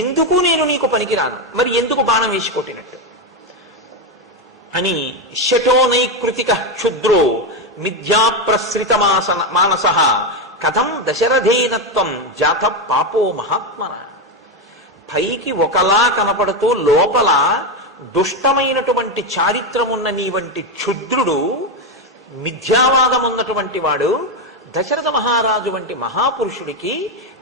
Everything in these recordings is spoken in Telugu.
ఎందుకు నేను నీకు పనికిరాను, మరి ఎందుకు బాణం వేసి కొట్టినట్టు అని. శటో నైకృతిక క్షుద్రో మిథ్యా ప్రసృత మానస కథం దశరథేనత్వం జాత పాపో మహాత్మన. పైకి ఒకలా కనపడుతూ లోపల దుష్టమైనటువంటి చారిత్రమున్న నీ వంటి క్షుద్రుడు, మిథ్యావాదం ఉన్నటువంటి వాడు దశరథ మహారాజు వంటి మహాపురుషుడికి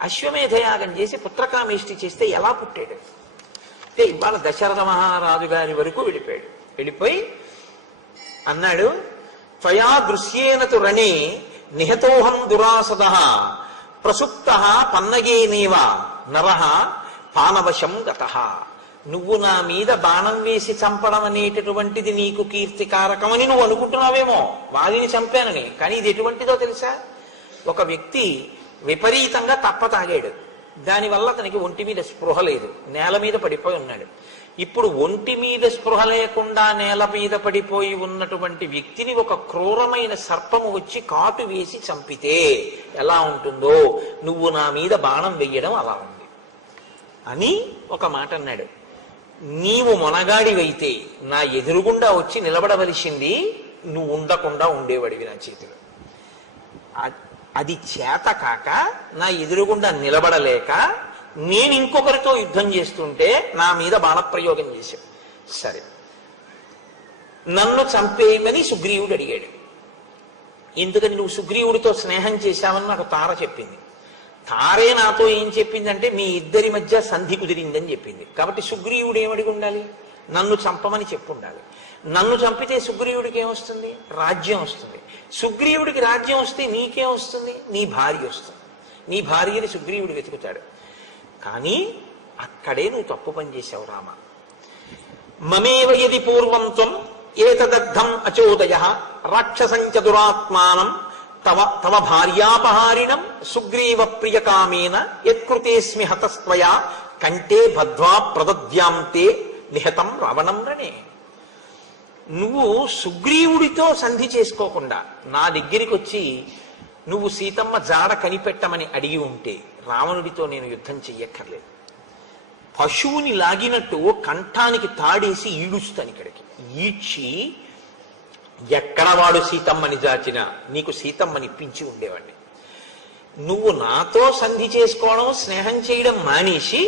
అశ్వమేధయాగం చేసి పుత్రకామేష్టి చేస్తే ఎలా పుట్టాడు అంటే ఇవాళ దశరథ మహారాజు గారి వరకు వెళ్ళిపోయాడు. వెళ్ళిపోయి అన్నాడు, త్వయా దృశ్యేన తు రణే నిహతోహం దురాసద ప్రసుప్త పన్నగేనేవ నరః పానవశం గతః. నువ్వు నా మీద బాణం వేసి చంపడం అనేటటువంటిది నీకు కీర్తికారకమని నువ్వు అనుకుంటున్నావేమో, వాలిని చంపానని. కానీ ఇది ఎటువంటిదో తెలుసా? ఒక వ్యక్తి విపరీతంగా తప్ప తాగాడు, దానివల్ల అతనికి ఒంటి మీద స్పృహ లేదు, నేల మీద పడిపోయి ఉన్నాడు. ఇప్పుడు ఒంటి మీద స్పృహ లేకుండా నేల మీద పడిపోయి ఉన్నటువంటి వ్యక్తిని ఒక క్రూరమైన సర్పము వచ్చి కాటు వేసి చంపితే ఎలా ఉంటుందో, నువ్వు నా మీద బాణం వెయ్యడం అలా ఉంది అని ఒక మాట అన్నాడు. నీవు మొనగాడివైతే నా ఎదురుగుండా వచ్చి నిలబడవలసింది, నువ్వు ఉండకుండా ఉండేవాడివి నా చేతిలో. అది చేత కాక నా ఎదురుగుండా నిలబడలేక నేను ఇంకొకరితో యుద్ధం చేస్తుంటే నా మీద బాణప్రయోగం చేశాడు. సరే, నన్ను చంపేయమని సుగ్రీవుడు అడిగాడు. ఎందుకని? నువ్వు సుగ్రీవుడితో స్నేహం చేశావని నాకు తార చెప్పింది. తారే నాతో ఏం చెప్పిందంటే మీ ఇద్దరి మధ్య సంధి కుదిరిందని చెప్పింది. కాబట్టి సుగ్రీవుడు ఏమడిగి ఉండాలి? నన్ను చంపమని చెప్పు ఉండాలి. నన్ను చంపితే సుగ్రీవుడికి ఏమొస్తుంది? రాజ్యం వస్తుంది. సుగ్రీవుడికి రాజ్యం వస్తే నీకేం వస్తుంది? నీ భార్య వస్తుంది. నీ భార్యని సుగ్రీవుడు వెతుకుతాడు. కానీ అక్కడే నువ్వు తప్పు పని చేశావు రామ. మమేవ యది పూర్వం త్వం ఏతదగ్ధం అచోదయ రాక్షసంచ దురాత్మానం తవ భార్యాపహారిణం సుగ్రీవ ప్రియకామేన యత్కృతేస్మి హతస్త్వయా కంటే బద్ధ్వా ప్రదద్యాంతే నిహతం రావణం రణే. నువ్వు సుగ్రీవుడితో సంధి చేసుకోకుండా నా దగ్గరికి వచ్చి నువ్వు సీతమ్మ జాడ కనిపెట్టమని అడిగి ఉంటే రావణుడితో నేను యుద్ధం చెయ్యక్కర్లేదు. పశువుని లాగినట్టు కంఠానికి తాడేసి ఈడుస్తాను ఇక్కడికి. ఈడ్చి ఎక్కడ వాడు సీతమ్మని జాచినా నీకు సీతమ్మని ఇప్పించి ఉండేవాడిని. నువ్వు నాతో సంధి చేసుకోవడం, స్నేహం చేయడం మానేసి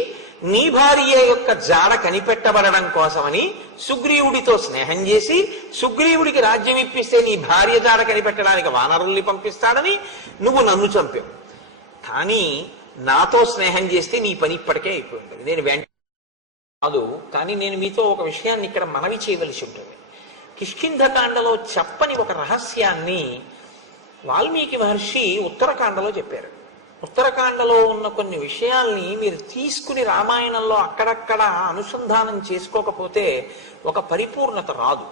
నీ భార్య యొక్క జాడ కనిపెట్టబడడం కోసమని సుగ్రీవుడితో స్నేహం చేసి సుగ్రీవుడికి రాజ్యం ఇప్పిస్తే నీ భార్య జాడ కనిపెట్టడానికి వానరుల్ని పంపిస్తాడని నువ్వు నన్ను చంపావు. కానీ నాతో స్నేహం చేస్తే నీ పని ఇప్పటికే అయిపోయి ఉంటుంది. నేను వెంటనే కాదు, కానీ నేను మీతో ఒక విషయాన్ని ఇక్కడ మనవి చేయవలసి ఉంటుంది. కిష్కింధకాండలో చెప్పని ఒక రహస్యాన్ని వాల్మీకి మహర్షి ఉత్తరకాండలో చెప్పారు. ఉత్తరకాండలో ఉన్న కొన్ని విషయాల్ని మీరు తీసుకుని రామాయణంలో అక్కడక్కడ అనుసంధానం చేసుకోకపోతే ఒక పరిపూర్ణత రాదు.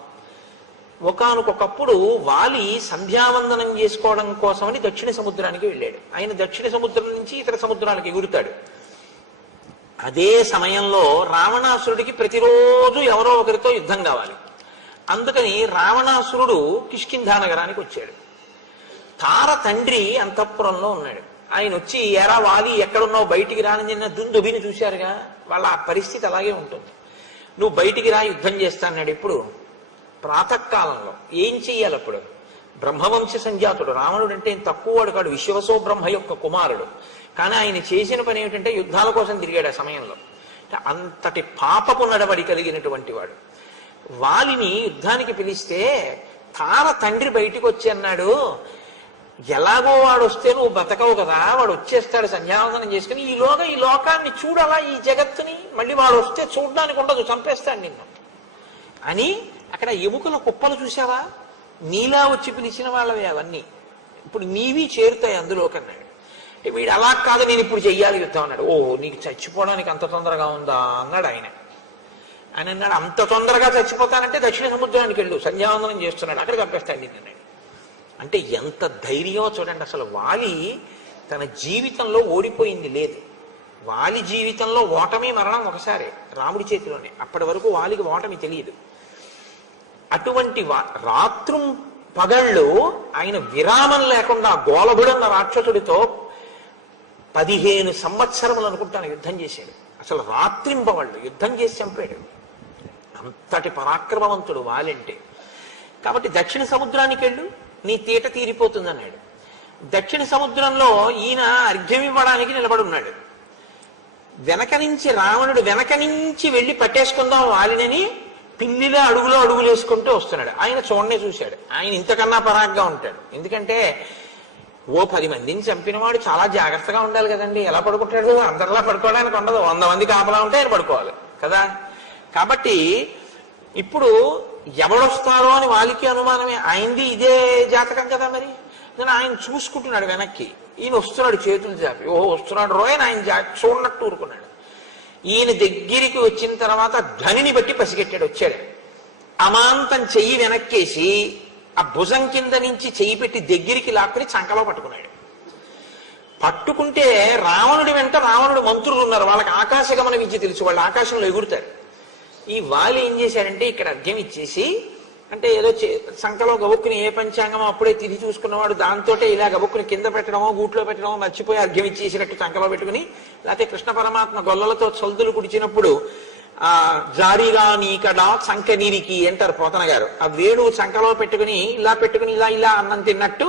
ఒకానొకప్పుడు వాలి సంధ్యావందనం చేసుకోవడం కోసమని దక్షిణ సముద్రానికి వెళ్ళాడు. ఆయన దక్షిణ సముద్రం నుంచి ఇతర సముద్రాలకు ఎగురుతాడు. అదే సమయంలో రావణాసురుడికి ప్రతిరోజు ఎవరో ఒకరితో యుద్ధం కావాలి. అందుకని రావణాసురుడు కిష్కింధా నగరానికి వచ్చాడు. తార తండ్రి అంతఃపురంలో ఉన్నాడు. ఆయన వచ్చి ఎరా వాలి ఎక్కడున్నావు, బయటికి రాని నిన్న దుందుభిని చూశారుగా, వాళ్ళ ఆ పరిస్థితి అలాగే ఉంటుంది. నువ్వు బయటికి రా, యుద్ధం చేస్తాన్నాడు. ఇప్పుడు ప్రాతకాలంలో ఏం చెయ్యాలి? అప్పుడు బ్రహ్మవంశ సంజాతుడు రావణుడు అంటే తక్కువ వాడు కాడు, విశ్వవసో బ్రహ్మ యొక్క కుమారుడు. కానీ ఆయన చేసిన పని ఏమిటంటే యుద్ధాల కోసం తిరిగాడు. ఆ సమయంలో అంతటి పాపపు నడవడి కలిగినటువంటి వాడు. వాలిని యుద్ధానికి పిలిస్తే తార తండ్రి బయటికి వచ్చి అన్నాడు, ఎలాగో వాడు వస్తే నువ్వు బతకవు కదా, వాడు వచ్చేస్తాడు సంధ్యావందనం చేసుకుని, ఈలోగా ఈ లోకాన్ని చూడాలా, ఈ జగత్తుని, మళ్ళీ వాడు వస్తే చూడడానికి ఉండదు, చంపేస్తాడు నిన్ను అని. అక్కడ ఎముకల కుప్పలు చూసావా, నీలా వచ్చి పిలిచిన వాళ్ళవే అవన్నీ, ఇప్పుడు నీవి చేరుతాయి అందులోకన్నాడు. అంటే వీడు అలా కాదు, నేను ఇప్పుడు చెయ్యాలి యుద్ధం అన్నాడు. ఓ నీకు చచ్చిపోవడానికి అంత తొందరగా ఉందా అన్నాడు ఆయన. ఆయన అన్నాడు, అంత తొందరగా చచ్చిపోతానంటే దక్షిణ సముద్రానికి వెళ్ళు, సంధ్యావందనం చేస్తున్నాడు, అక్కడ చంపేస్తాడు నిన్ను అన్నాడు. అంటే ఎంత ధైర్యమో చూడండి. అసలు వాలి తన జీవితంలో ఓడిపోయింది లేదు. వాలి జీవితంలో ఓటమి మరణం ఒకసారి రాముడి చేతిలోనే. అప్పటి వరకు వాలికి ఓటమి తెలియదు. అటువంటి రాత్రుం పగళ్ళు ఆయన విరామం లేకుండా గోలభుడన్న రాక్షసుడితో 15 సంవత్సరములు అనుకుంటాను యుద్ధం చేశాడు. అసలు రాత్రింబవళ్ళు యుద్ధం చేసి చంపాడు. అంతటి పరాక్రమవంతుడు వాలంటే. కాబట్టి దక్షిణ సముద్రానికి వెళ్ళు, నీ తీట తీరిపోతుంది అన్నాడు. దక్షిణ సముద్రంలో ఈయన అర్ఘ్యం ఇవ్వడానికి నిలబడి ఉన్నాడు. వెనక నుంచి రావణుడు వెనక నుంచి వెళ్ళి పట్టేసుకుందాం వాలినని పిల్లిలో అడుగులు వేసుకుంటూ వస్తున్నాడు. ఆయన చూడనే చూశాడు. ఆయన ఇంతకన్నా పరాగ్గా ఉంటాడు. ఎందుకంటే ఓ 10 మందిని చంపినవాడు చాలా జాగ్రత్తగా ఉండాలి కదండి. ఎలా పడుకుంటాడు? అందరిలా పడుకోవడానికి ఉండదు. 100 మంది కాపలా ఉంటే ఆయన పడుకోవాలి కదా. కాబట్టి ఇప్పుడు ఎవడొస్తారో అని వాలికి అనుమానమే. ఆయనది ఇదే జాతకం కదా. మరి నేను ఆయన చూసుకుంటున్నాడు వెనక్కి. ఈయన వస్తున్నాడు చేతులు చాపి. ఓహో వస్తున్నాడు రోయని ఆయన చూడనట్టు ఊరుకున్నాడు. ఈయన దగ్గరికి వచ్చిన తర్వాత ధ్వనిని బట్టి పసిగట్టాడు. వచ్చాడు, అమాంతం చెయ్యి వెనక్కేసి ఆ భుజం కింద నుంచి చెయ్యి పెట్టి దగ్గరికి లాక్కుని చంకలో పట్టుకున్నాడు. పట్టుకుంటే రావణుడి వెంట రావణుడు మంత్రులు ఉన్నారు. వాళ్ళకి ఆకాశగమన విద్య తెలుసు, వాళ్ళు ఆకాశంలో ఎగురుతారు. ఈ వాలి ఏం చేశాడంటే ఇక్కడ అర్ఘ్యం ఇచ్చేసి, అంటే ఏదో సంకలో గబుక్కుని ఏ పంచాంగమో అప్పుడే తిరిగి చూసుకున్నవాడు దాంతో ఇలా గబుక్కుని కింద పెట్టడమో గూట్లో పెట్టడమో మర్చిపోయి అర్ఘ్యం ఇచ్చేసినట్టు సంకలో పెట్టుకుని, లేకపోతే కృష్ణ పరమాత్మ గొల్లలతో చల్దులు కుడిచినప్పుడు జారీగా నీకడా సంక నీరికి అంటారు పోతన గారు. ఆ వేణు సంకలో పెట్టుకుని ఇలా అన్నం తిన్నట్టు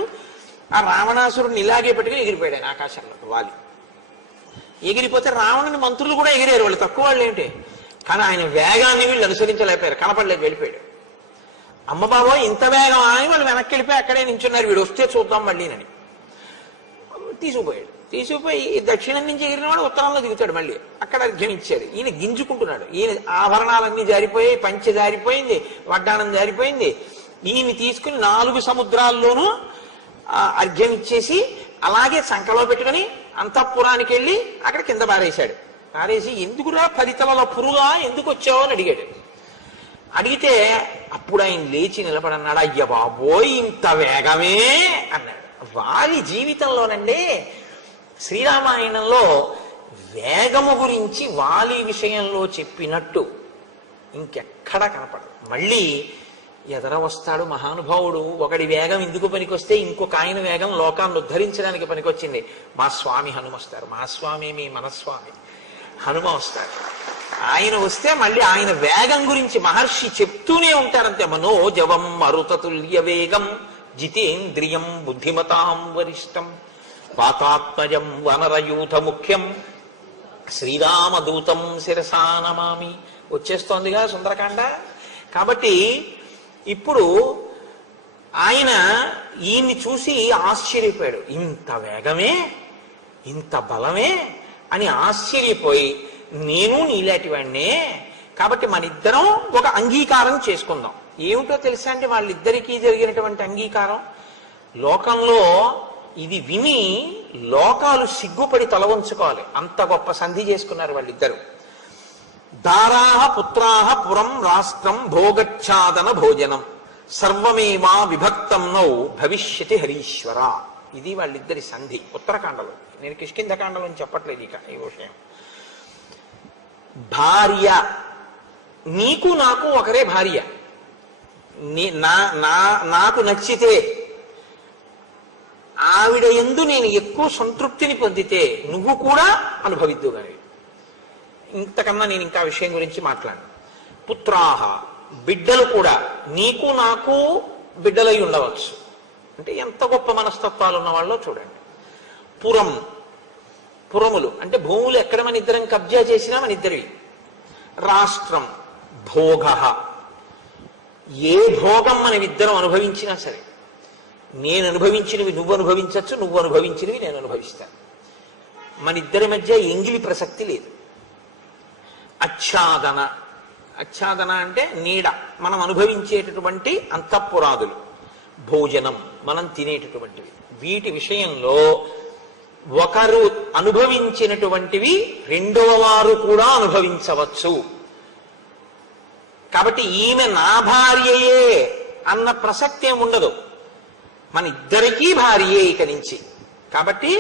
ఆ రావణాసురుడిని ఇలాగే పెట్టుకుని ఎగిరిపోయాడు ఆయన ఆకాశంలో. వాలి ఎగిరిపోతే రావణుని మంత్రులు కూడా ఎగిరారు. వాళ్ళు తక్కువ వాళ్ళు ఏంటి, కానీ ఆయన వేగాన్ని వీళ్ళు అనుసరించలేకపోయారు. కనపడలేదు, వెళ్ళిపోయాడు. అమ్మ బాబో ఇంత వేగం అని వాళ్ళు వెనక్కి వెళ్ళిపోయి అక్కడే నించున్నారు. వీడు వస్తే చూద్దాం మళ్ళీనని తీసుకుపోయాడు. తీసుకుపోయి దక్షిణం నుంచి ఎగిరినవాడు ఉత్తరంలో దిగుతాడు. మళ్ళీ అక్కడ అర్ఘ్యం ఇచ్చాడు. ఈయన గింజుకుంటున్నాడు. ఈయన ఆభరణాలన్నీ జారిపోయి, పంచె జారిపోయింది, వడ్డాణం జారిపోయింది. ఈయన్ని తీసుకుని 4 సముద్రాల్లోనూ అర్ఘ్యం ఇచ్చేసి అలాగే సంకలో పెట్టుకుని అంతఃపురానికి వెళ్ళి అక్కడ కింద పారేశాడు. పారేసి ఎందుకురా 10 తలల పురుగా ఎందుకు వచ్చావు అని అడిగాడు. అడిగితే అప్పుడు ఆయన లేచి నిలబడన్నాడు. అయ్య బాబోయ్ ఇంత వేగమే అన్నాడు. వారి జీవితంలోనండి శ్రీరామాయణంలో వేగము గురించి వాలి విషయంలో చెప్పినట్టు ఇంకెక్కడా కనపడదు. మళ్ళీ ఎదర వస్తాడు మహానుభావుడు. ఒకడి వేగం ఎందుకు పనికొస్తే ఇంకొక ఆయన వేగం లోకాన్ని ఉద్ధరించడానికి పనికొచ్చింది. మా స్వామి హనుమ వస్తారు. మా స్వామి మీ మనస్వామి హనుమ వస్తారు. ఆయన వస్తే మళ్ళీ ఆయన వేగం గురించి మహర్షి చెప్తూనే ఉంటారంతే. మనోజవం మరుతతుల్య వేగం జితేంద్రియం బుద్ధిమతాం వరిష్టం వాతాత్మజం వనరయూథ ముఖ్యం శ్రీరామదూతం శిరసా నమామి. వచ్చేస్తోందిగా సుందరకాండ. కాబట్టి ఇప్పుడు ఆయన ఈయన్ని చూసి ఆశ్చర్యపోయాడు. ఇంత వేగమే, ఇంత బలమే అని ఆశ్చర్యపోయి, నేను నీలాంటి వాడినే, కాబట్టి మన ఇద్దరం ఒక అంగీకారం చేసుకుందాం. ఏమిటో తెలుసా అంటే వాళ్ళిద్దరికీ జరిగినటువంటి అంగీకారం, లోకంలో ఇది విని లోకాలు సిగ్గుపడి తల వంచుకోవాలి. అంత గొప్ప సంధి చేసుకున్నారు వాళ్ళిద్దరు. దారాహ పుత్రాహ పురం రాష్ట్రం భోగచ్ఛాదన భోజనం సర్వమేవా విభక్తం నౌ భవిష్యతి హరీశ్వర. ఇది వాళ్ళిద్దరి సంధి ఉత్తరకాండలో. నేను కిష్కింధకాండలో చెప్పట్లేదు ఇక ఈ విషయం. భార్య, నీకు నాకు ఒకరే భార్య. నాకు నచ్చితే ఆవిడ యందు నేను ఎక్కువ సంతృప్తిని పొందితే నువ్వు కూడా అనుభవిద్దు. కానీ ఇంతకన్నా నేను ఇంకా విషయం గురించి మాట్లాడను. పుత్రాహ, బిడ్డలు కూడా నీకు నాకు బిడ్డలై ఉండవచ్చు. అంటే ఎంత గొప్ప మనస్తత్వాలు ఉన్న వాళ్ళో చూడండి. పురం, పురములు అంటే భూములు ఎక్కడ మన ఇద్దరం కబ్జా చేసినా మన ఇద్దరివి. రాష్ట్రం, భోగ, ఏ భోగం మనం ఇద్దరం అనుభవించినా సరే, నేను అనుభవించినవి నువ్వు అనుభవించవచ్చు, నువ్వు అనుభవించినవి నేను అనుభవిస్తాను. మన ఇద్దరి మధ్య ఎంగిలి ప్రసక్తి లేదు. ఆచ్ఛాదన, ఆచ్ఛాదన అంటే నీడ, మనం అనుభవించేటటువంటి అంతఃపురాదులు. భోజనం, మనం తినేటటువంటివి. వీటి విషయంలో ఒకరు అనుభవించినటువంటివి రెండవ వారు కూడా అనుభవించవచ్చు. కాబట్టి ఈమె నా భార్యయే అన్న ప్రసక్తి ఏమి ఉండదు. మన ఇద్దరికీ భార్యే ఇక నుంచి. కాబట్టి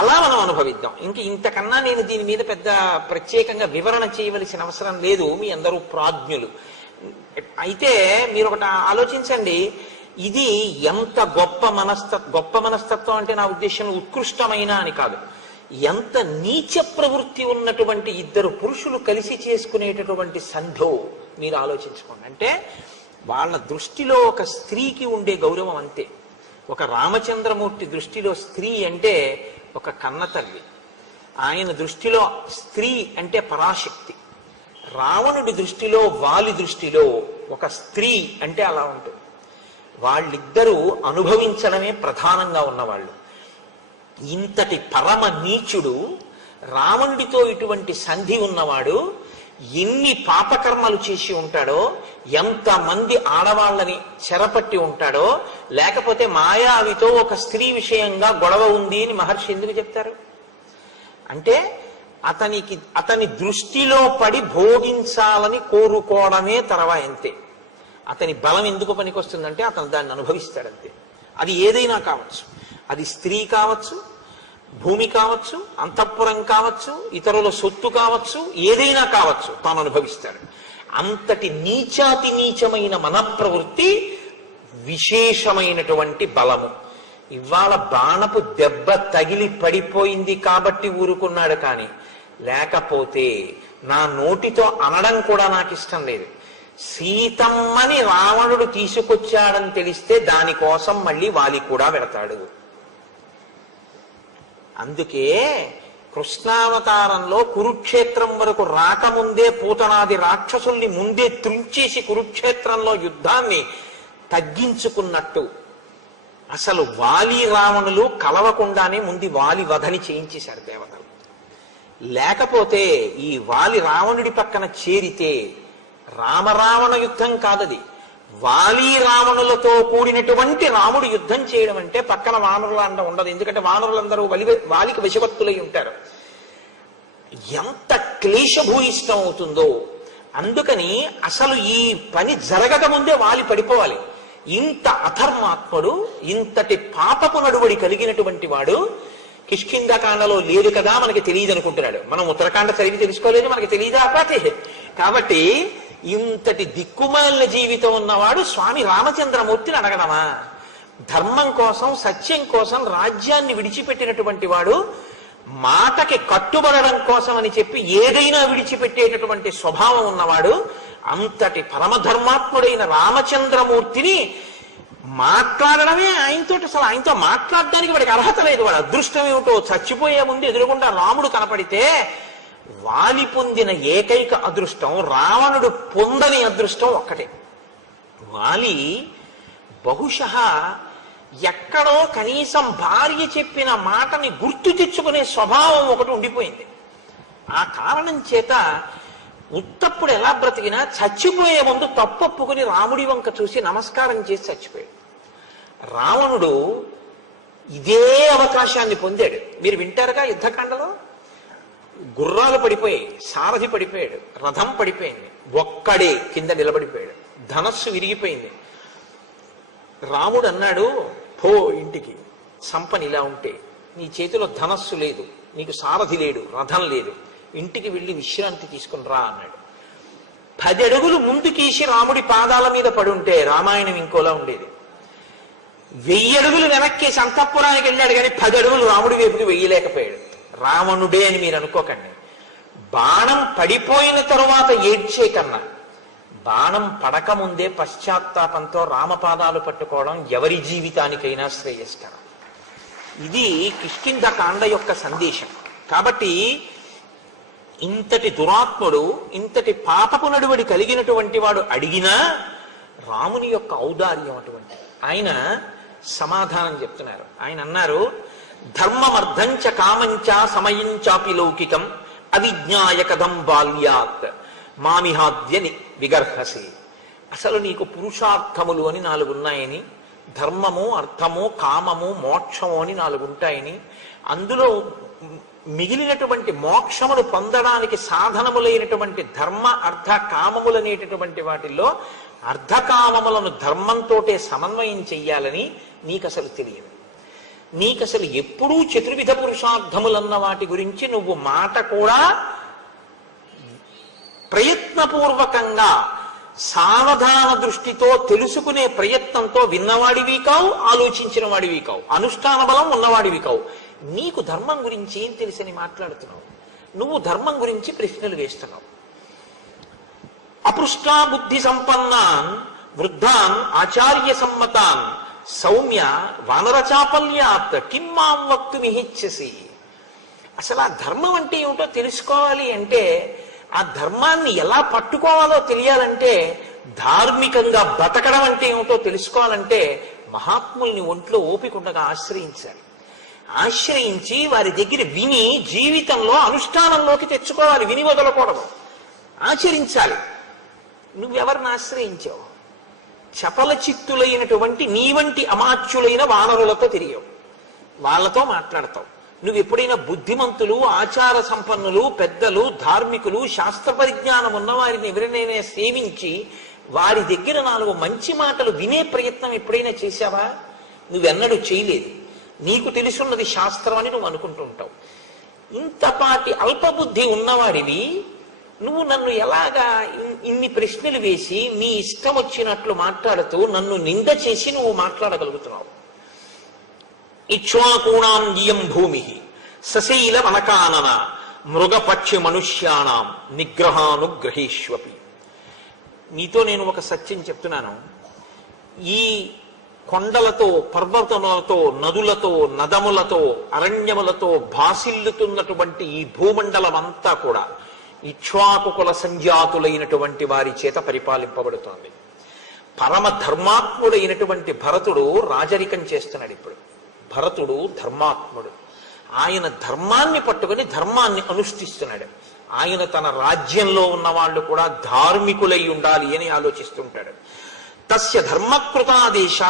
అలా మనం అనుభవిద్దాం. ఇంతకన్నా నేను దీని మీద పెద్ద ప్రత్యేకంగా వివరణ చేయవలసిన అవసరం లేదు. మీ అందరూ ప్రాజ్ఞులు. అయితే మీరు ఒకటి ఆలోచించండి, ఇది ఎంత గొప్ప మనస్తత్వం అంటే నా ఉద్దేశంలో ఉత్కృష్టమైన అని కాదు. ఎంత నీచ ప్రవృత్తి ఉన్నటువంటి ఇద్దరు పురుషులు కలిసి చేసుకునేటటువంటి సంధో మీరు ఆలోచించుకోండి. అంటే వాళ్ళ దృష్టిలో ఒక స్త్రీకి ఉండే గౌరవం అంతే. ఒక రామచంద్రమూర్తి దృష్టిలో స్త్రీ అంటే ఒక కన్నతల్లి, ఆయన దృష్టిలో స్త్రీ అంటే పరాశక్తి. రావణుడి దృష్టిలో, వాలి దృష్టిలో ఒక స్త్రీ అంటే అలా ఉంటుంది. వాళ్ళిద్దరూ అనుభవించడమే ప్రధానంగా ఉన్నవాళ్ళు. ఇంతటి పరమ నీచుడు రావణుడితో ఇటువంటి సంధి ఉన్నవాడు ఎన్ని పాపకర్మలు చేసి ఉంటాడో, ఎంతమంది ఆడవాళ్ళని చెరపట్టి ఉంటాడో, లేకపోతే మాయావితో ఒక స్త్రీ విషయంగా గొడవ ఉంది అని మహర్షి ఎందుకు చెప్తారు అంటే అతని దృష్టిలో పడి భోగించాలని కోరుకోవడమే అంతే. అతని బలం ఎందుకు పనికొస్తుందంటే అతను దాన్ని అనుభవిస్తాడంతే. అది ఏదైనా కావచ్చు, అది స్త్రీ కావచ్చు, భూమి కావచ్చు, అంతఃపురం కావచ్చు, ఇతరుల సొత్తు కావచ్చు, ఏదైనా కావచ్చు, తాను అనుభవిస్తాడు. అంతటి నీచాతి నీచమైన మనఃప్రవృత్తి విశేషమైనటువంటి బలము. ఇవాళ బాణపు దెబ్బ తగిలి పడిపోయింది కాబట్టి ఊరుకున్నాడు, కానీ లేకపోతే నా నోటితో అనడం కూడా నాకు ఇష్టం లేదు. సీతమ్మని రావణుడు తీసుకొచ్చాడని తెలిస్తే దానికోసం మళ్ళీ వాలి కూడా వెడతాడు. అందుకే కృష్ణావతారంలో కురుక్షేత్రం వరకు రాకముందే పూతనాది రాక్షసుల్ని ముందే త్రుంచేసి కురుక్షేత్రంలో యుద్ధాన్ని తగ్గించుకున్నట్టు అసలు వాలి రావణులు కలవకుండానే ముందు వాలి వధని చేయించేశారు దేవతలు. లేకపోతే ఈ వాలి రావణుడి పక్కన చేరితే రామరావణ యుద్ధం కాదది. వాలి రావణులతో కూడినటువంటి రాముడు యుద్ధం చేయడం అంటే పక్కన వానరుల అండ ఉండదు. ఎందుకంటే వానరులందరూ వాలికి వశవర్తులై ఉంటారు. ఎంత క్లేశభూయిష్టం అవుతుందో. అందుకని అసలు ఈ పని జరగక ముందే వాలి పడిపోవాలి. ఇంత అధర్మాత్ముడు, ఇంతటి పాపపు నడువడి కలిగినటువంటి వాడు కిష్కింధకాండలో లేదు కదా, మనకి తెలియదు అనుకుంటున్నాడు. మనం ఉత్తరాఖండ చదివి తెలుసుకోలేదు, మనకి తెలియదా అపాతే. కాబట్టి ఇంతటి దిక్కుమాలిన జీవితం ఉన్నవాడు స్వామి రామచంద్రమూర్తిని అడగడమా? ధర్మం కోసం, సత్యం కోసం రాజ్యాన్ని విడిచిపెట్టినటువంటి వాడు మాటకి కట్టుబడడం కోసం అని చెప్పి ఏదైనా విడిచిపెట్టేటటువంటి స్వభావం ఉన్నవాడు అంతటి పరమధర్మాత్ముడైన రామచంద్రమూర్తిని మాట్లాడడమే ఆయనతో, అసలు ఆయనతో మాట్లాడడానికి వాడికి అర్హత లేదు. వాడు అదృష్టం ఏమిటో, చచ్చిపోయే ముందు ఎదురుగుండా రాముడు కనపడితే వాలి పొందిన ఏకైక అదృష్టం, రావణుడు పొందని అదృష్టం ఒక్కటే. వాలి బహుశః ఎక్కడో కనీసం భార్య చెప్పిన మాటని గుర్తు తెచ్చుకునే స్వభావం ఒకటి ఉండిపోయింది. ఆ కారణం చేత ఉత్తప్పుడు ఎలా బ్రతికినా చచ్చిపోయే ముందు తప్పొప్పుకుని రాముడి వంక చూసి నమస్కారం చేసి చచ్చిపోయాడు. రావణుడు ఇదే అవకాశాన్ని పొందాడు. మీరు వింటారుగా యుద్ధకాండలో గుర్రాలు పడిపోయాయి, సారథి పడిపోయాడు, రథం పడిపోయింది, ఒక్కడే కింద నిలబడిపోయాడు, ధనస్సు విరిగిపోయింది. రాముడు అన్నాడు, పో ఇంటికి, సంపని ఇలా ఉంటే నీ చేతిలో ధనస్సు లేదు, నీకు సారథి లేడు, రథం లేదు, ఇంటికి వెళ్ళి విశ్రాంతి తీసుకుని రా అన్నాడు. 10 అడుగులు ముందుకేసి రాముడి పాదాల మీద పడి ఉంటే రామాయణం ఇంకోలా ఉండేది. 1000 అడుగులు వెనక్కేసి అంతఃపురానికి వెళ్ళాడు, కానీ 10 అడుగులు రాముడి వైపుకి వెయ్యలేకపోయాడు. రావణుడే అని మీరు అనుకోకండి. బాణం పడిపోయిన తరువాత ఏడ్చే కన్నా బాణం పడకముందే పశ్చాత్తాపంతో రామపాదాలు పట్టుకోవడం ఎవరి జీవితానికైనా శ్రేయస్కరం. ఇది కిష్కింధకాండ యొక్క సందేశం. కాబట్టి ఇంతటి దురాత్ముడు, ఇంతటి పాపపు నడువడి కలిగినటువంటి వాడు అడిగినా రాముని యొక్క ఔదార్యం అటువంటి. ఆయన సమాధానం చెప్తున్నారు. ఆయన అన్నారు, ధర్మమర్థంచ కామంచ సమయంచాపి లౌకికం అవిజ్ఞాయ కథం బాల్యాత్ మామిహాద్యని విగర్హసి. అసలు నీకు పురుషార్థములు అని 4 ఉన్నాయని, ధర్మము, అర్థము, కామము, మోక్షము అని 4 ఉంటాయని, అందులో మిగిలినటువంటి మోక్షమును పొందడానికి సాధనములైనటువంటి ధర్మ, అర్థ, కామములనేటటువంటి వాటిల్లో అర్ధకామములను ధర్మంతోటే సమన్వయం చెయ్యాలని నీకు అసలు తెలియదు. నీకసలు ఎప్పుడూ చతుర్విధ పురుషార్థములన్న వాటి గురించి నువ్వు మాట కూడా ప్రయత్నపూర్వకంగా సావధాన దృష్టితో తెలుసుకునే ప్రయత్నంతో విన్నవాడివి కావు, ఆలోచించిన వాడివి కావు, అనుష్ఠాన బలం ఉన్నవాడివి కావు. నీకు ధర్మం గురించి ఏం తెలిసని మాట్లాడుతున్నావు? నువ్వు ధర్మం గురించి ప్రశ్నలు వేస్తున్నావు. అపృష్టా బుద్ధి సంపన్నాన్ వృద్ధాన్ ఆచార్య సమ్మతాన్ సౌమ్య వానరచాపల్యాత్ కిం మాం వక్తుమిహిచ్చసి. అసలు ఆ ధర్మం అంటే ఏమిటో తెలుసుకోవాలి అంటే, ఆ ధర్మాన్ని ఎలా పట్టుకోవాలో తెలియాలంటే, ధార్మికంగా బతకడం అంటే ఏమిటో తెలుసుకోవాలంటే మహాత్ముల్ని ఒంట్లో ఓపికండగా ఆశ్రయించాలి. ఆశ్రయించి వారి దగ్గర విని జీవితంలో అనుష్ఠానంలోకి తెచ్చుకోవాలి. విని వదలకూడదు, ఆచరించాలి. నువ్వెవరిని ఆశ్రయించావు? చపల చిత్తులైనటువంటి నీ వంటి అమాత్యులైన వానరులతో తిరిగావు, వాళ్ళతో మాట్లాడతావు. నువ్వు ఎప్పుడైనా బుద్ధిమంతులు, ఆచార సంపన్నులు, పెద్దలు, ధార్మికులు, శాస్త్ర పరిజ్ఞానం ఉన్న వారిని ఎవరినైనా సేవించి వారి దగ్గర 4 మంచి మాటలు వినే ప్రయత్నం ఎప్పుడైనా చేశావా? నువ్వెన్నడూ చేయలేదు. నీకు తెలుసున్నది శాస్త్రం అని నువ్వు అనుకుంటూ ఉంటావు. ఇంతపాటి అల్పబుద్ధి ఉన్నవాడివి నువ్వు నన్ను ఎలాగా ఇన్ని ప్రశ్నలు వేసి నీ ఇష్టం వచ్చినట్లు మాట్లాడుతూ నన్ను నింద చేసి నువ్వు మాట్లాడగలుగుతున్నావు? ఇక్ష్వాకూణాం ఇయం భూమి సశైల వనకానన మృగపక్షి మనుష్యాణం నిగ్రహానుగ్రహీష్వపి. నీతో నేను ఒక సత్యం చెప్తున్నాను. ఈ కొండలతో, పర్వతములతో, నదులతో, నదములతో, అరణ్యములతో భాసిల్లుతున్నటువంటి ఈ భూమండలం అంతా కూడా ఇక్ష్వాకుకుల సంజాతులైనటువంటి వారి చేత పరిపాలింపబడుతోంది. పరమ ధర్మాత్ముడైనటువంటి భరతుడు రాజరికం చేస్తున్నాడు. ఇప్పుడు భరతుడు ధర్మాత్ముడు. ఆయన ధర్మాన్ని పట్టుకుని ధర్మాన్ని అనుష్ఠిస్తున్నాడు. ఆయన తన రాజ్యంలో ఉన్న వాళ్ళు కూడా ధార్మికులై ఉండాలి అని ఆలోచిస్తుంటాడు. తస్య ధర్మకృతాదేశ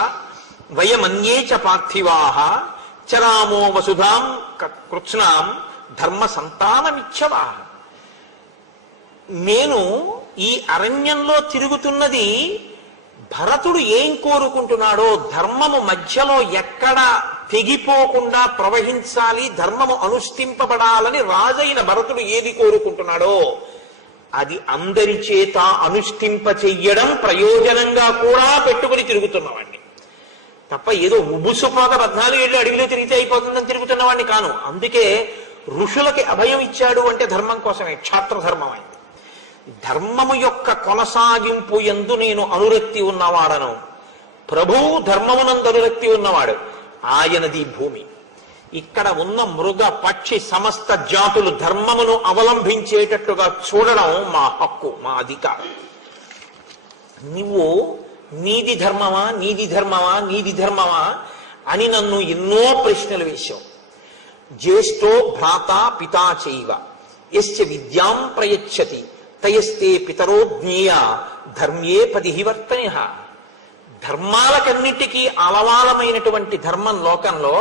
వయమన్యే చ పార్థివాః చరామో వసుధాం కృత్స్నాం ధర్మ సంతానమిచ్చవాః. నేను ఈ అరణ్యంలో తిరుగుతున్నది భరతుడు ఏం కోరుకుంటున్నాడో, ధర్మము మధ్యలో ఎక్కడ తెగిపోకుండా ప్రవహించాలి, ధర్మము అనుష్ఠింపబడాలని రాజైన భరతుడు ఏది కోరుకుంటున్నాడో అది అందరి చేత అనుష్ఠింప చెయ్యడం ప్రయోజనంగా కూడా పెట్టుకుని తిరుగుతున్నవాడిని తప్ప ఏదో ఉబుసుపాద 14 ఏళ్ళు అడవిలో తిరిగితే అయిపోతుందని తిరుగుతున్నవాడిని కాను. అందుకే ఋషులకి అభయం ఇచ్చాడు అంటే ధర్మం కోసమే. క్షాత్రధర్మం అయింది. ధర్మము యొక్క కొనసాగింపు యందు నేను అనురక్తి ఉన్నవాడను. ప్రభువు ధర్మమునందు అనురక్తి ఉన్నవాడు. ఆయనది భూమి. ఇక్కడ ఉన్న మృగ పక్షి సమస్త జాతులు ధర్మమును అవలంబించేటట్టుగా చూడడం మా హక్కు, మా అధికారం. నువ్వు నీది ధర్మమా, నీది ధర్మమా, నీది ధర్మమా అని నన్ను ఎన్నో ప్రశ్నలు వేశావు. జ్యేష్ఠో భ్రాత పితా చైవ యశ్చ విద్యాం ప్రయచ్చతి తయస్తే పితరో జ్ఞేయ ధర్మ్యే పదిహివర్తనిహ. ధర్మాలకన్నిటికీ అలవాలమైనటువంటి ధర్మం లోకంలో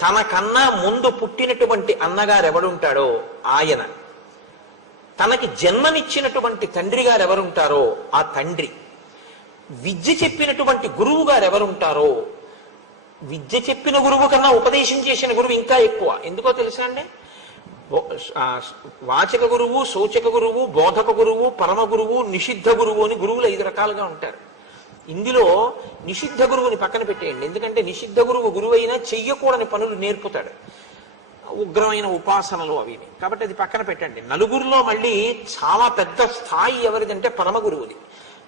తనకన్నా ముందు పుట్టినటువంటి అన్నగారు ఎవడుంటాడో ఆయన, తనకి జన్మనిచ్చినటువంటి తండ్రి గారు ఎవరుంటారో ఆ తండ్రి, విద్య చెప్పినటువంటి గురువు గారు ఎవరుంటారో, విద్య చెప్పిన గురువు కన్నా ఉపదేశం చేసిన గురువు ఇంకా ఎక్కువ. ఎందుకో తెలుసా అండి? వాచక గురువు, సూచక గురువు, బోధక గురువు, పరమ గురువు, నిషిద్ధ గురువు అని గురువులు 5 రకాలుగా ఉంటారు. ఇందులో నిషిద్ధ గురువుని పక్కన పెట్టేయండి. ఎందుకంటే నిషిద్ధ గురువు గురువైనా చెయ్యకూడని పనులు నేర్పుతాడు, ఉగ్రమైన ఉపాసనలు అవిని. కాబట్టి అది పక్కన పెట్టండి. నలుగురిలో మళ్ళీ చాలా పెద్ద స్థాయి ఎవరిదంటే పరమ గురువుది.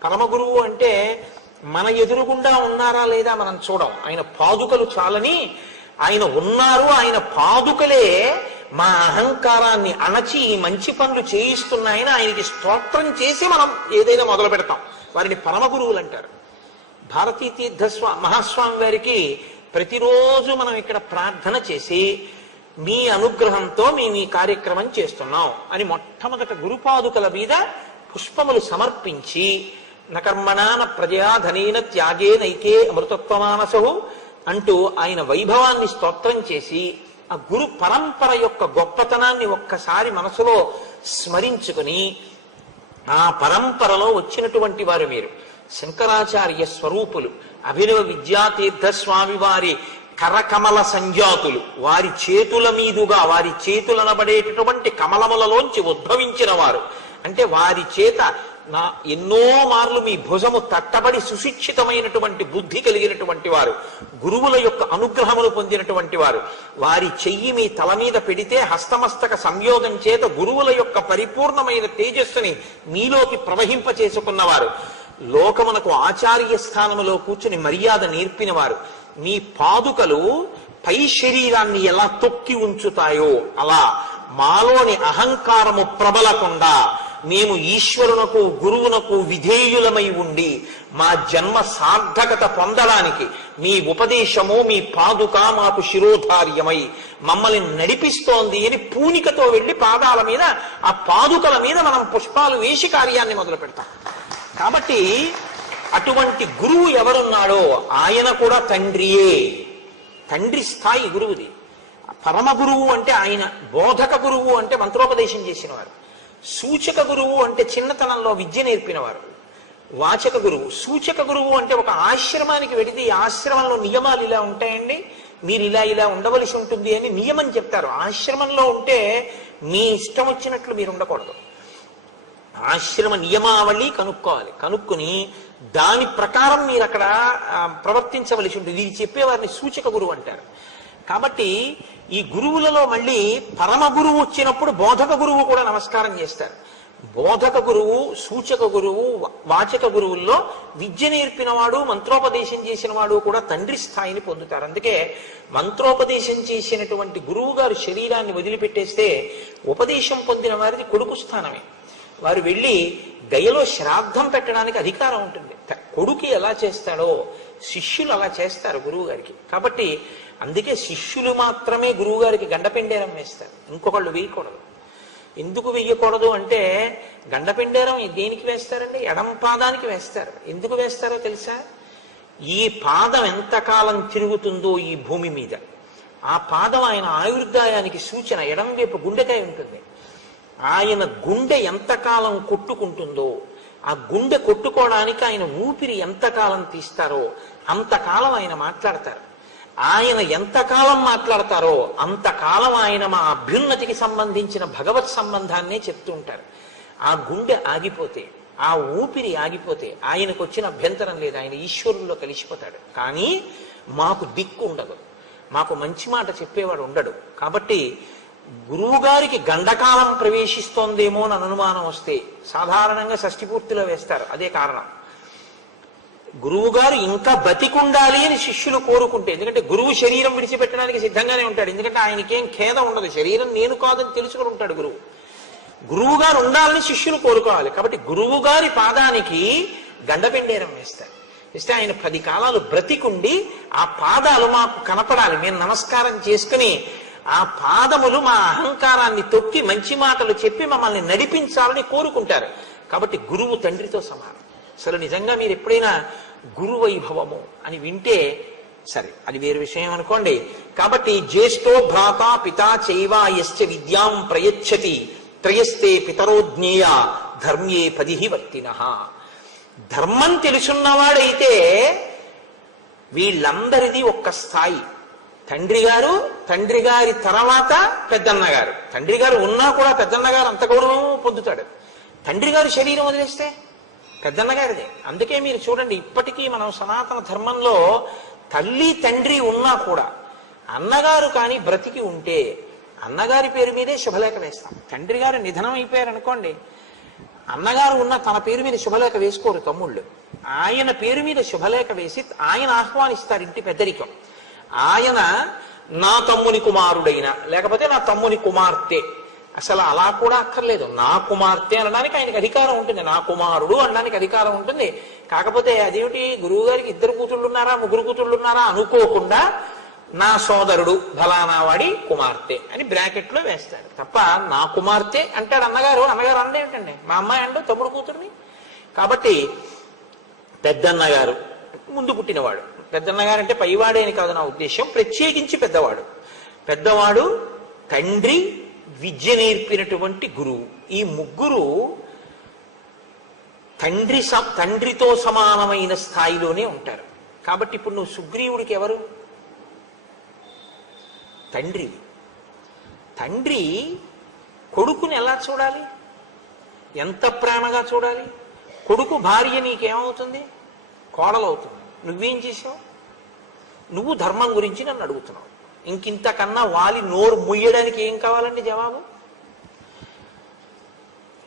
పరమ గురువు అంటే మన ఎదురుగుండా ఉన్నారా లేదా మనం చూడం. ఆయన పాదుకలు చాలని ఆయన ఉన్నారు. ఆయన పాదుకలే మా అహంకారాన్ని అణచి ఈ మంచి పనులు చేయిస్తున్నాయని ఆయనకి స్తోత్రం చేసి మనం ఏదైనా మొదలు పెడతాం. వారిని పరమ గురువులు అంటారు. భారతీ తీర్థ మహాస్వామి వారికి ప్రతిరోజు మనం ఇక్కడ ప్రార్థన చేసి మీ అనుగ్రహంతో మేము ఈ కార్యక్రమం చేస్తున్నాం అని మొట్టమొదట గురుపాదుకల మీద పుష్పములు సమర్పించి నకర్మణాన ప్రజయా ధనేన త్యాగే నైకే అమృతత్వమానసౌ అంటూ ఆయన వైభవాన్ని స్తోత్రం చేసి ఆ గురు పరంపర యొక్క గొప్పతనాన్ని ఒక్కసారి మనసులో స్మరించుకుని ఆ పరంపరలో వచ్చినటువంటి వారు మీరు శంకరాచార్య స్వరూపులు, అభినవ విద్యాతీర్థ స్వామి వారి కరకమల సంజాతులు, వారి చేతుల మీదుగా వారి చేతులనబడేటటువంటి కమలములలోంచి ఉద్భవించిన వారు. అంటే వారి చేత నా ఎన్నో మార్లు మీ భుజము తట్టబడి సుశిక్షితమైనటువంటి బుద్ధి కలిగినటువంటి వారు, గురువుల యొక్క అనుగ్రహములు పొందినటువంటి వారు, వారి చెయ్యి మీ తల మీద పెడితే హస్తమస్తక సంయోగం చేత గురువుల యొక్క పరిపూర్ణమైన తేజస్సుని మీలోకి ప్రవహింప చేసుకున్నవారు, లోకమునకు ఆచార్య స్థానములో కూర్చుని మర్యాద నేర్పినవారు, మీ పాదుకలు పై శరీరాన్ని ఎలా తొక్కి ఉంచుతాయో అలా మాలోని అహంకారము ప్రబలకుండా మేము ఈశ్వరునకు గురువునకు విధేయులమై ఉండి మా జన్మ సార్థకత పొందడానికి మీ ఉపదేశము మీ పాదుక మాకు శిరోధార్యమై మమ్మల్ని నడిపిస్తోంది అని పూనికతో వెళ్లి పాదాల మీద ఆ పాదుకల మీద మనం పుష్పాలు వేసి కార్యాన్ని మొదలు పెడతాం. కాబట్టి అటువంటి గురువు ఎవరున్నాడో ఆయన కూడా తండ్రియే. తండ్రి స్థాయి గురువుది. పరమ గురువు అంటే ఆయన, బోధక గురువు అంటే మంత్రోపదేశం చేసినవారు, సూచక గురువు అంటే చిన్నతనంలో విద్య నేర్పినవారు, వాచక గురువు. సూచక గురువు అంటే ఒక ఆశ్రమానికి వెడితే ఈ ఆశ్రమంలో నియమాలు ఇలా ఉంటాయండి, మీరు ఇలా ఇలా ఉండవలసి ఉంటుంది అని నియమం చెప్తారు. ఆశ్రమంలో ఉంటే మీ ఇష్టం వచ్చినట్లు మీరు ఉండకూడదు. ఆశ్రమ నియమావళి కనుక్కోవాలి. కనుక్కుని దాని ప్రకారం మీరు అక్కడ ప్రవర్తించవలసి ఉంటుంది. ఇది చెప్పేవారిని సూచక గురువు అంటారు. కాబట్టి ఈ గురువులలో మళ్ళీ పరమ గురువు వచ్చినప్పుడు బోధక గురువు కూడా నమస్కారం చేస్తారు. బోధక గురువు, సూచక గురువు, వాచక గురువుల్లో విద్య నేర్పినవాడు, మంత్రోపదేశం చేసిన వాడు కూడా తండ్రి స్థాయిని పొందుతారు. అందుకే మంత్రోపదేశం చేసినటువంటి గురువు గారు శరీరాన్ని వదిలిపెట్టేస్తే ఉపదేశం పొందిన వారిది కొడుకు స్థానమే. వారు వెళ్ళి గయలో శ్రాద్ధం పెట్టడానికి అధికారం ఉంటుంది. కొడుకు ఎలా చేస్తాడో శిష్యులు అలా చేస్తారు గురువు గారికి. కాబట్టి అందుకే శిష్యులు మాత్రమే గురువు గారికి గండపెండేరం వేస్తారు, ఇంకొకళ్ళు వేయకూడదు. ఎందుకు వెయ్యకూడదు అంటే గండపెండేరం దేనికి వేస్తారండి? ఎడం పాదానికి వేస్తారు. ఎందుకు వేస్తారో తెలుసా? ఈ పాదం ఎంతకాలం తిరుగుతుందో ఈ భూమి మీద ఆ పాదం ఆయన ఆయుర్దాయానికి సూచన. ఎడం వైపు గుండెకాయ ఉంటుంది. ఆయన గుండె ఎంతకాలం కొట్టుకుంటుందో, ఆ గుండె కొట్టుకోవడానికి ఆయన ఊపిరి ఎంతకాలం తీస్తారో అంతకాలం ఆయన మాట్లాడతారు. ఆయన ఎంతకాలం మాట్లాడతారో అంతకాలం ఆయన మా అభ్యున్నతికి సంబంధించిన భగవత్ సంబంధాన్నే చెప్తూ ఉంటారు. ఆ గుండె ఆగిపోతే, ఆ ఊపిరి ఆగిపోతే ఆయనకు వచ్చిన అభ్యంతరం లేదు, ఆయన ఈశ్వరుల్లో కలిసిపోతాడు. కానీ మాకు దిక్కు ఉండదు, మాకు మంచి మాట చెప్పేవాడు ఉండడు. కాబట్టి గురువుగారికి గండకాలం ప్రవేశిస్తోందేమో అని అనుమానం వస్తే సాధారణంగా షష్ఠిపూర్తిలో వేస్తారు. అదే కారణం. గురువుగారు ఇంకా బతికుండాలి అని శిష్యులు కోరుకుంటే, ఎందుకంటే గురువు శరీరం విడిచిపెట్టడానికి సిద్ధంగానే ఉంటాడు. ఎందుకంటే ఆయనకేం ఖేదం ఉండదు, శరీరం నేను కాదని తెలుసుకుని ఉంటాడు గురువు. గురువు గారు ఉండాలని శిష్యులు కోరుకోవాలి. కాబట్టి గురువు గారి పాదానికి గండపెండేరం వేస్తారు. ఇస్తే ఆయన 10 కాలాలు బ్రతికుండి ఆ పాదాలు మాకు కనపడాలి, మేము నమస్కారం చేసుకుని ఆ పాదములు మా అహంకారాన్ని తొక్కి మంచి మాటలు చెప్పి మమ్మల్ని నడిపించాలని కోరుకుంటారు. కాబట్టి గురువు తండ్రితో సమానం. అసలు నిజంగా మీరు ఎప్పుడైనా గురు వైభవము అని వింటే సరే, అది వేరు విషయం అనుకోండి. కాబట్టి జ్యేష్ఠో భ్రాత పితా చైవ యశ్చ విద్యాం ప్రయచ్చతి త్రయస్తే పితరోజ్ఞేయ ధర్మ్యే పదిహి వర్తినః. ధర్మం తెలుసున్నవాడైతే వీళ్ళందరిది ఒక్క స్థాయి. తండ్రి గారు, తండ్రి గారి తర్వాత పెద్దన్నగారు. తండ్రి గారు ఉన్నా కూడా పెద్దన్నగారు అంత గౌరవం పొందుతాడు. తండ్రి గారు శరీరం వదిలేస్తే పెద్దన్నగారిదే. అందుకే మీరు చూడండి, ఇప్పటికీ మనం సనాతన ధర్మంలో తల్లి తండ్రి ఉన్నా కూడా అన్నగారు కానీ బ్రతికి ఉంటే అన్నగారి పేరు మీదే శుభలేఖ వేస్తాం. తండ్రి గారు నిధనం అయిపోయారు అనుకోండి, అన్నగారు ఉన్న తన పేరు మీద శుభలేఖ వేసుకోరు తమ్ముళ్ళు. ఆయన పేరు మీద శుభలేఖ వేసి ఆయన ఆహ్వానిస్తారు ఇంటి పెద్దరికం. ఆయన నా తమ్ముని కుమారుడైనా లేకపోతే నా తమ్ముని కుమార్తె, అసలు అలా కూడా అక్కర్లేదు, నా కుమార్తె అనడానికి ఆయనకి అధికారం ఉంటుంది, నా కుమారుడు అనడానికి అధికారం ఉంటుంది. కాకపోతే అదేమిటి, గురువు గారికి 2 కూతుళ్ళు ఉన్నారా 3 కూతుళ్ళు ఉన్నారా అనుకోకుండా నా సోదరుడు ఫలానా వాడి కుమార్తె అని బ్రాకెట్లో వేస్తాడు తప్ప నా కుమార్తె అంటాడు అన్నగారు. అన్నగారు అంటే ఏంటండి, మా అమ్మాయి అండు తమ్ముడు కూతుర్ని. కాబట్టి పెద్దన్నగారు ముందు పుట్టినవాడు. పెద్దన్నగారు అంటే పైవాడే అని కాదు నా ఉద్దేశం, ప్రత్యేకించి పెద్దవాడు. పెద్దవాడు, తండ్రి, విద్య నేర్పినటువంటి గురువు. ఈ ముగ్గురు తండ్రితో సమానమైన స్థాయిలోనే ఉంటారు. కాబట్టి ఇప్పుడు నువ్వు సుగ్రీవుడికి ఎవరు? తండ్రి. తండ్రి కొడుకుని ఎలా చూడాలి, ఎంత ప్రేమగా చూడాలి? కొడుకు భార్య నీకేమవుతుంది? కోడలవుతుంది. నువ్వేం చేసావు? నువ్వు ధర్మం గురించి నన్ను అడుగుతున్నావు. ఇంకింతకన్నా వాలి నోరు ముయ్యడానికి ఏం కావాలండి జవాబు?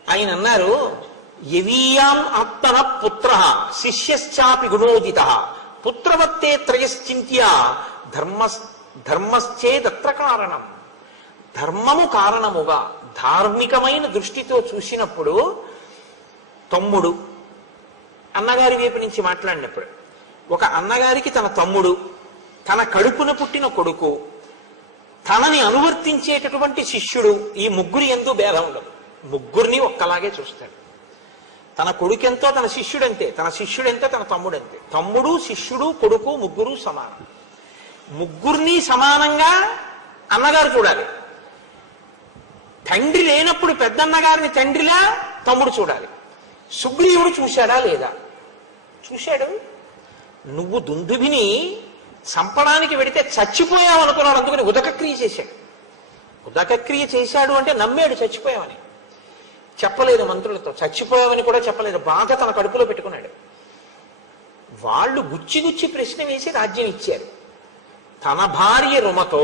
ఆయన అన్నారు, యవీయాం ఆత్మన పుత్ర శిష్యశ్చాపి గుణోదిత పుత్రవత్తే త్రయశ్చింత్య ధర్మశ్చేదత్ర కారణం. ధర్మము కారణముగా ధార్మికమైన దృష్టితో చూసినప్పుడు తమ్ముడు, అన్నగారి వైపు నుంచి మాట్లాడినప్పుడు ఒక అన్నగారికి తన తమ్ముడు, తన కడుపున పుట్టిన కొడుకు, తనని అనువర్తించేటటువంటి శిష్యుడు, ఈ ముగ్గురు ఎందు భేదం ఉండదు. ముగ్గురిని ఒక్కలాగే చూస్తాడు. తన కొడుకెంతో తన శిష్యుడంతే, తన శిష్యుడంతే తన తమ్ముడంతే. తమ్ముడు, శిష్యుడు, కొడుకు ముగ్గురు సమానం. ముగ్గురిని సమానంగా అన్నగారు చూడాలి. తండ్రి లేనప్పుడు పెద్దన్నగారిని తండ్రిలా తమ్ముడు చూడాలి. సుగ్రీవుడు చూశాడా లేదా? చూశాడు. నువ్వు దుందుభిని చంపడానికి వెడితే చచ్చిపోయావు అనుకున్నాడు, అందుకని ఉదకక్రియ చేశాడు. ఉదకక్రియ చేశాడు అంటే నమ్మాడు చచ్చిపోయావని. చెప్పలేదు మంత్రులతో, చచ్చిపోయావని కూడా చెప్పలేదు. బాగా తన కడుపులో పెట్టుకున్నాడు. వాళ్ళు గుచ్చి గుచ్చి ప్రశ్న వేసి రాజ్యం ఇచ్చారు. తన భార్య రుమతో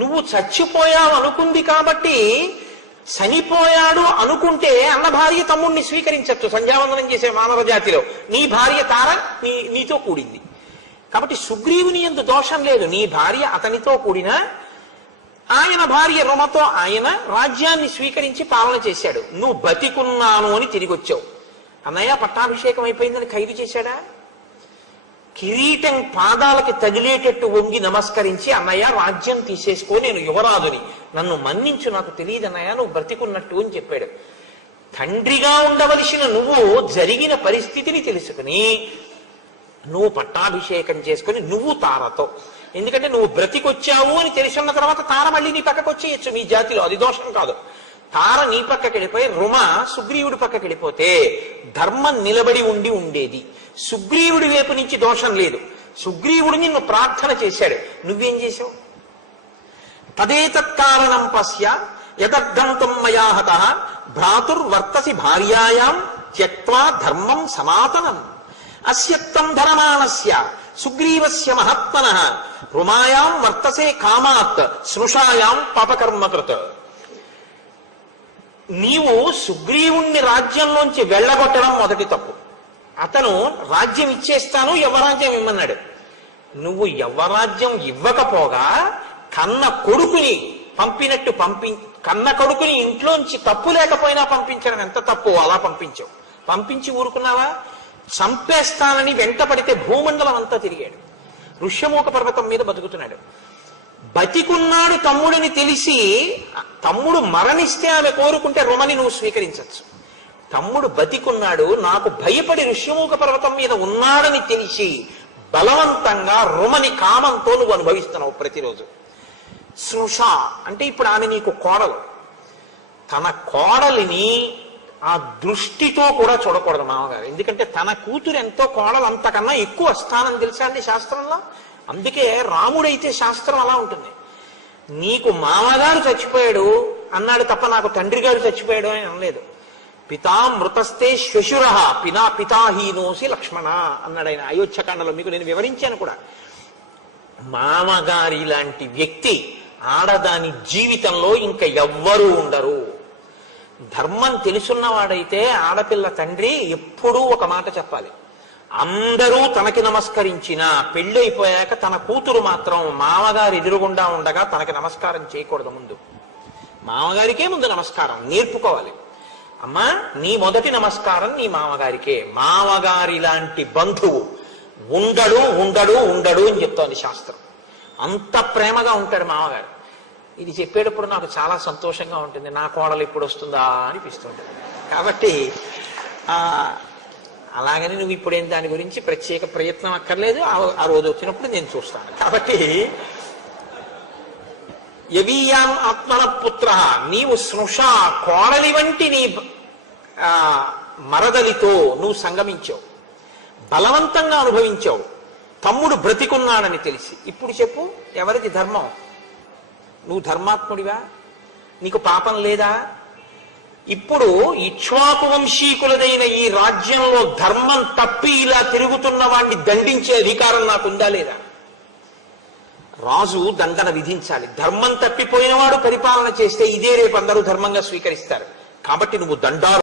నువ్వు చచ్చిపోయావు అనుకుంది కాబట్టి చనిపోయాడు అనుకుంటే అన్న భార్య తమ్ముడిని స్వీకరించచ్చు. సంధ్యావందనం చేసే మానవ జాతిలో నీ భార్య తార నీతో కూడింది కాబట్టి సుగ్రీవుని యందు దోషం లేదు. నీ భార్య అతనితో కూడిన ఆయన భార్య రుమతో ఆయన రాజ్యాన్ని స్వీకరించి పాలన చేశాడు. నువ్వు బతికున్నాను అని తిరిగి వచ్చావు. అన్నయ్య పట్టాభిషేకం అయిపోయిందని ఖైదు చేశాడా? కిరీటం పాదాలకి తగిలేటట్టు వంగి నమస్కరించి అన్నయ్య రాజ్యం తీసేసుకో, నేను యువరాజుని, నన్ను మన్నించు, నాకు తెలియదు అన్నయ్య నువ్వు బ్రతికున్నట్టు అని చెప్పాడు. తండ్రిగా ఉండవలసిన నువ్వు జరిగిన పరిస్థితిని తెలుసుకుని నువ్వు పట్టాభిషేకం చేసుకుని నువ్వు తారతో, ఎందుకంటే నువ్వు బ్రతికొచ్చావు అని తెలుసున్న తర్వాత తార మళ్ళీ నీ పక్కకు వచ్చేయచ్చు. మీ జాతిలో అది దోషం కాదు. తార నీ పక్కకి వెళ్ళిపోయి రుమ సుగ్రీవుడి పక్కకి వెళ్ళిపోతే ధర్మం నిలబడి ఉండేది. సుగ్రీవుడి వైపు నుంచి దోషం లేదు. సుగ్రీవుడు నిన్ను ప్రార్థన చేశాడు, నువ్వేం చేశావు? తదేతత్కారణం పశ్య యదర్థంతం మయా హతః భ్రాతుర్వర్తసి భార్యాయాం త్యక్త్వా ధర్మం సనాతనం అస్యత్తం ధరమానస్య సుగ్రీవస్య మహాత్మనః రుమాయాం వర్తసే కామాత్ స్నుషాయాం పాపకర్మకృత్. నీవు సుగ్రీవుణ్ణి రాజ్యంలోంచి వెళ్ళగొట్టడం మొదటి తప్పు. అతను రాజ్యం ఇచ్చేస్తాను, యవ్వరాజ్యం ఇమ్మన్నాడు. నువ్వు యవ్వరాజ్యం ఇవ్వకపోగా కన్న కొడుకుని పంపినట్టు కన్న కొడుకుని ఇంట్లోంచి తప్పు లేకపోయినా పంపించడం ఎంత తప్పు, అలా పంపించావు. పంపించి ఊరుకున్నావా? చంపేస్తానని వెంటపడితే భూమండలం అంతా తిరిగాడు. ఋష్యమూక పర్వతం మీద బతుకుతున్నాడు. బతికున్నాడు తమ్ముడిని తెలిసి, తమ్ముడు మరణిస్తే ఆమె కోరుకుంటే రుమని నువ్వు స్వీకరించవచ్చు. తమ్ముడు బతికున్నాడు, నాకు భయపడి ఋష్యమూక పర్వతం మీద ఉన్నాడని తెలిసి బలవంతంగా రుమని కామంతో నువ్వు అనుభవిస్తున్నావు ప్రతిరోజు. స్నుష అంటే ఇప్పుడు ఆమె నీకు కోడలు. తన కోడలిని ఆ దృష్టితో కూడా చూడకూడదు మామగారు. ఎందుకంటే తన కూతురు ఎంతో కోడలు అంతకన్నా ఎక్కువ స్థానం తెలుసా అండి శాస్త్రంలో. అందుకే రాముడైతే శాస్త్రం అలా ఉంటుంది. నీకు మామగారు చచ్చిపోయాడు అన్నాడు తప్ప నాకు తండ్రి గారు చచ్చిపోయాడు అని అనలేదు. పితామృతస్తే శ్వశుర పితాహీనోసి లక్ష్మణ అన్నాడు ఆయన అయోధ్యకాండలో. మీకు నేను వివరించాను కూడా. మామగారి లాంటి వ్యక్తి ఆడదాని జీవితంలో ఇంకా ఎవ్వరూ ఉండరు. ధర్మం తెలుసున్నవాడైతే ఆడపిల్ల తండ్రి ఎప్పుడూ ఒక మాట చెప్పాలి. అందరూ తనకి నమస్కరించిన పెళ్ళైపోయాక తన కూతురు మాత్రం మామగారు ఎదురుగుండా ఉండగా తనకి నమస్కారం చేయకూడదు. ముందు మామగారికే ముందు నమస్కారం నేర్పుకోవాలి. అమ్మా నీ మొదటి నమస్కారం నీ మామగారికే. మామగారి లాంటి బంధువు ఉండడు ఉండడు ఉండడు అని చెప్తోంది శాస్త్రం. అంత ప్రేమగా ఉంటాడు మామగారు. ఇది చెప్పేటప్పుడు నాకు చాలా సంతోషంగా ఉంటుంది. నా కోడలు ఇప్పుడు వస్తుందా అనిపిస్తుంటుంది. కాబట్టి అలాగని నువ్వు ఇప్పుడేం దాని గురించి ప్రత్యేక ప్రయత్నం అక్కర్లేదు. ఆ రోజు వచ్చినప్పుడు నేను చూస్తాను. కాబట్టి యవీయాం ఆత్మన పుత్ర, నీవు స్నుష కోడలి వంటి నీ మరదలితో నువ్వు సంగమించావు, బలవంతంగా అనుభవించావు. తమ్ముడు బ్రతికున్నాడని తెలిసి. ఇప్పుడు చెప్పు, ఎవరిది ధర్మం? నువ్వు ధర్మాత్ముడివా? నీకు పాపం లేదా? ఇప్పుడు ఇక్ష్వాకు వంశీకులదైన ఈ రాజ్యంలో ధర్మం తప్పి ఇలా తిరుగుతున్న వాడిని దండించే అధికారం నాకుందా లేదా? రాజు దండన విధించాలి. ధర్మం తప్పిపోయినవాడు పరిపాలన చేస్తే ఇదే రేపు అందరూ ధర్మంగా స్వీకరిస్తారు. కాబట్టి నువ్వు దండారు